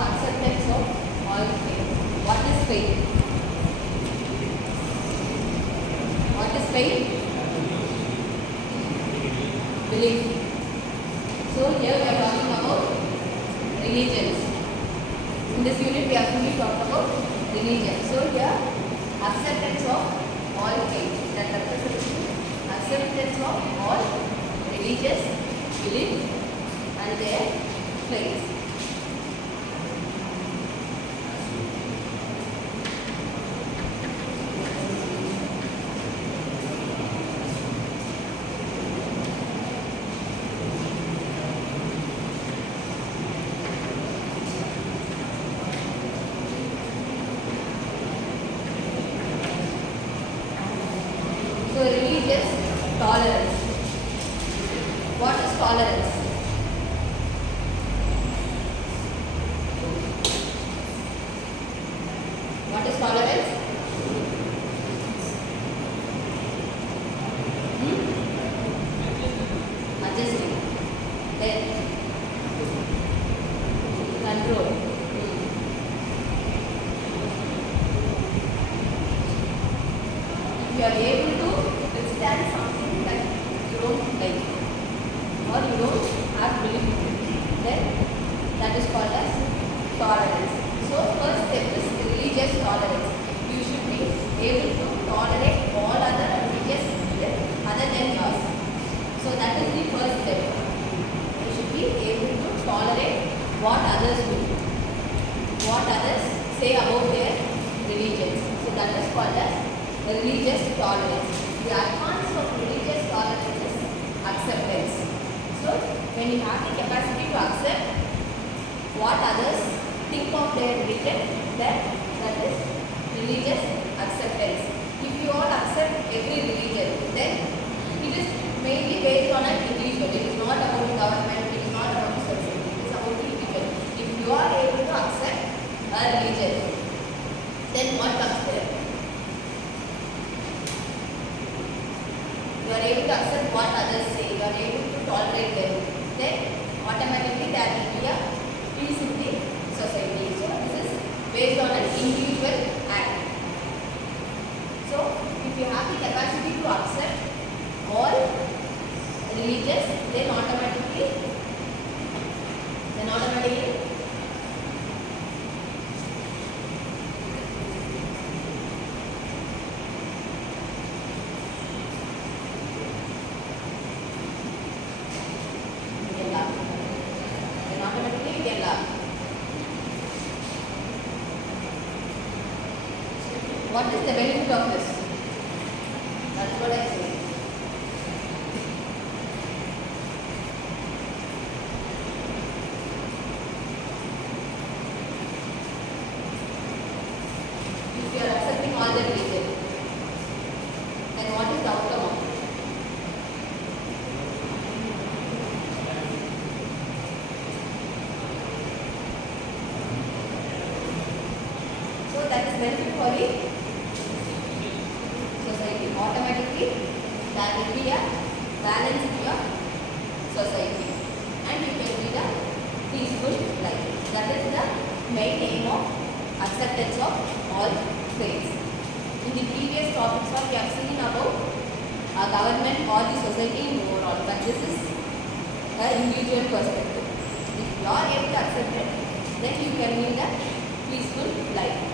acceptance of all faith. What is faith? What is faith? Belief. So here we are talking about religions. In this unit we have to talk about religion. So here acceptance of all faith. That represents acceptance of all religious belief and their faith. So religious tolerance. What is tolerance? What is tolerance? Adjusting. Then control. If you are able to withstand something that you don't like or you don't have belief in it, then that is called as tolerance. So first step is religious tolerance. You should be able to tolerate all other religious beliefs other than yours. So that is the first step. You should be able to tolerate what others do, what others say about their religions. So that is called as religious tolerance. The advance of religious tolerance is acceptance. So when you have the capacity to accept what others think of their religion, then that is religious acceptance. If you all accept every religion, then it is mainly based on an individual. It is not about the government, it is not about the society, it is about the individual. If you are able to accept a religion, then what comes there? You are able to accept what others say, you are able to tolerate them, then automatically there will be a peace in the society. So this is based on an individual act. So if you have the capacity to accept all religious, then automatically you can laugh. What is the benefit of this? That's what I say. If you are accepting all the religion, then what is the outcome of it? So that is benefit for the society. Automatically there will be a balance in your society and you can lead a peaceful life. That is the main aim of acceptance of all faiths. In the previous topics we have seen about government or the society overall, but this is an individual perspective. If you are able to accept it, then you can lead a peaceful life.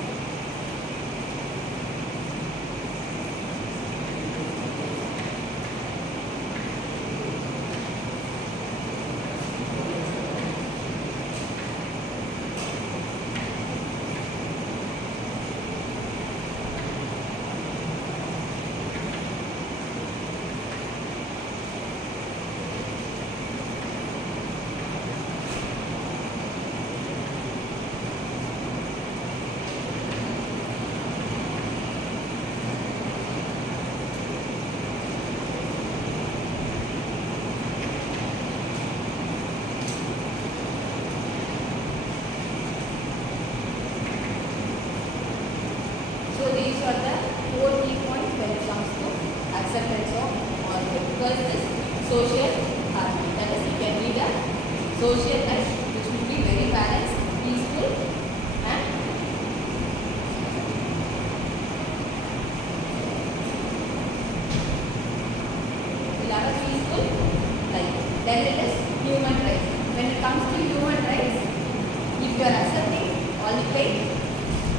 qualified,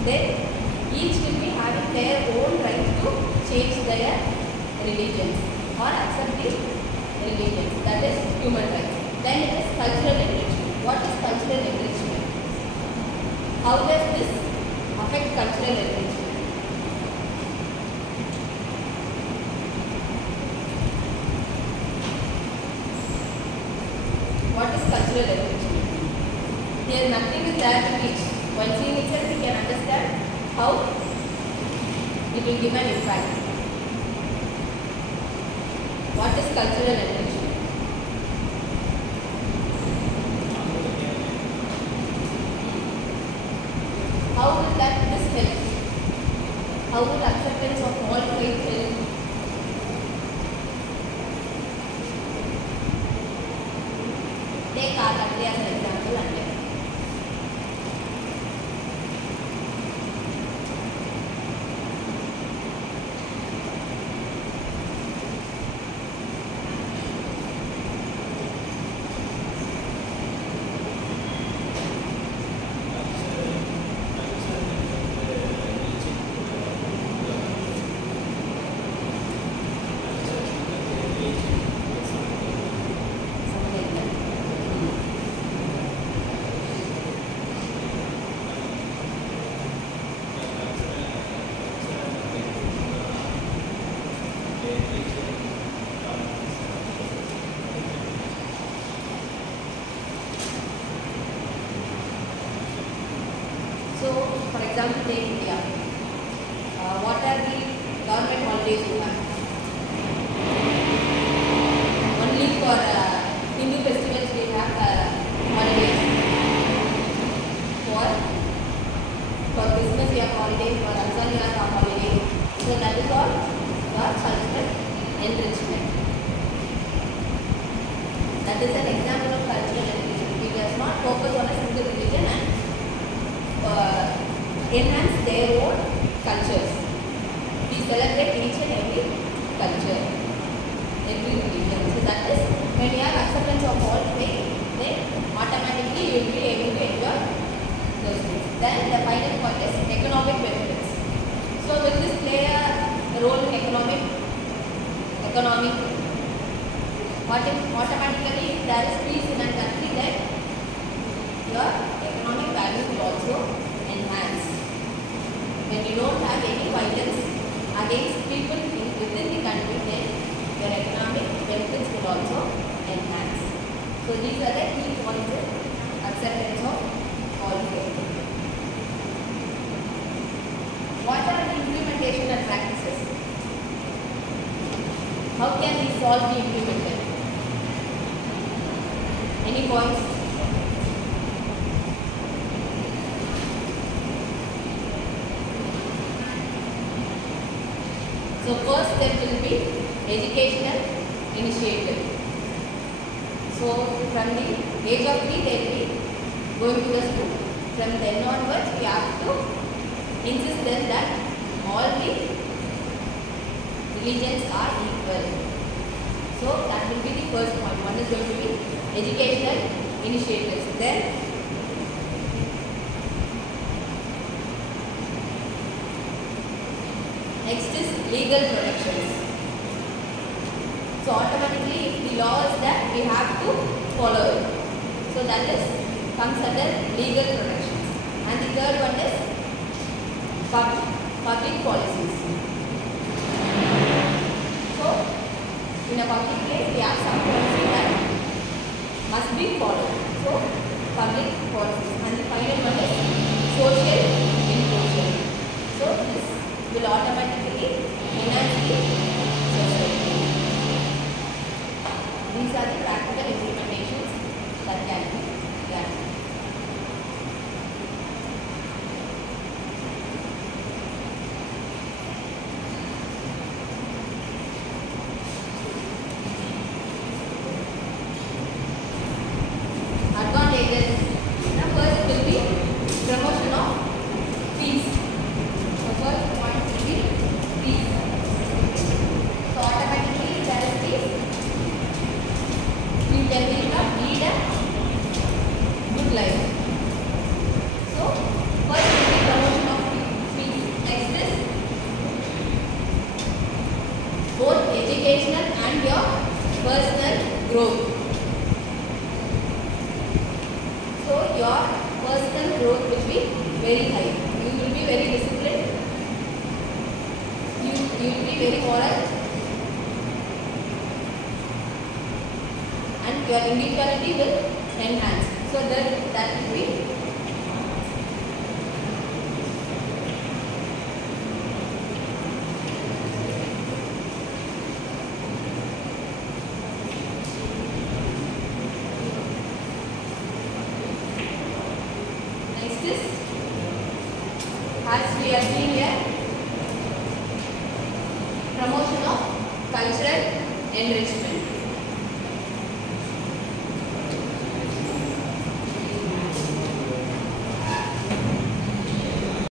then each will be having their own right to change their religions or accept the religions. That is human rights. Then it is cultural enrichment. What is cultural enrichment? How does this affect cultural enrichment? What is cultural enrichment? Here nothing is there to teach. While seeing itself, we can understand how it will give an impact. What is cultural enrichment? How will this help? How will acceptance of all faith help? Take our country as an example and so, for example, take India. What are the government holidays we have? Only for Hindu festivals we have holidays. For Christmas we have holidays, for Ramzan we have holidays. So that is all for cultural enrichment. That is an example of cultural enrichment. We does not focus on a single religion and enhance their own cultures. We celebrate each and every culture, every religion. So that is when you have acceptance of all faith, then automatically you will be able to enjoy those things. Then the final point is economic benefits. So will this play a role in economy? Automatically if there is peace in a country, then your economic value will also enhance. When you don't have any violence against people within the country, then your economic benefits will also enhance. So these are the key points in acceptance of all faith. What are the implementation and practices? How can these all be implemented? Any points? So first step will be educational initiative. So from the age of 3 they will be going to the school. From then onwards we have to insist them that all the religions are equal. So that will be the first point. One is going to be educational initiatives. Then next is legal protections. So automatically if the law is there, we have to follow it. So that is comes under legal protections. And the third one is public policies. So in a public place we have some policy that must be followed. So public policies. And the final one is social inclusion. So this will automatically enhance the society. These are the practical implementations that can be done. Advantages. Now first will be promotion of peace. So first point will be peace. So automatically there is peace. We can lead a good life. So your personal growth will be very high. You will be very disciplined. You will be very moral, and your individuality will enhance. So that will be next is, as we have seen here, promotion of cultural enrichment.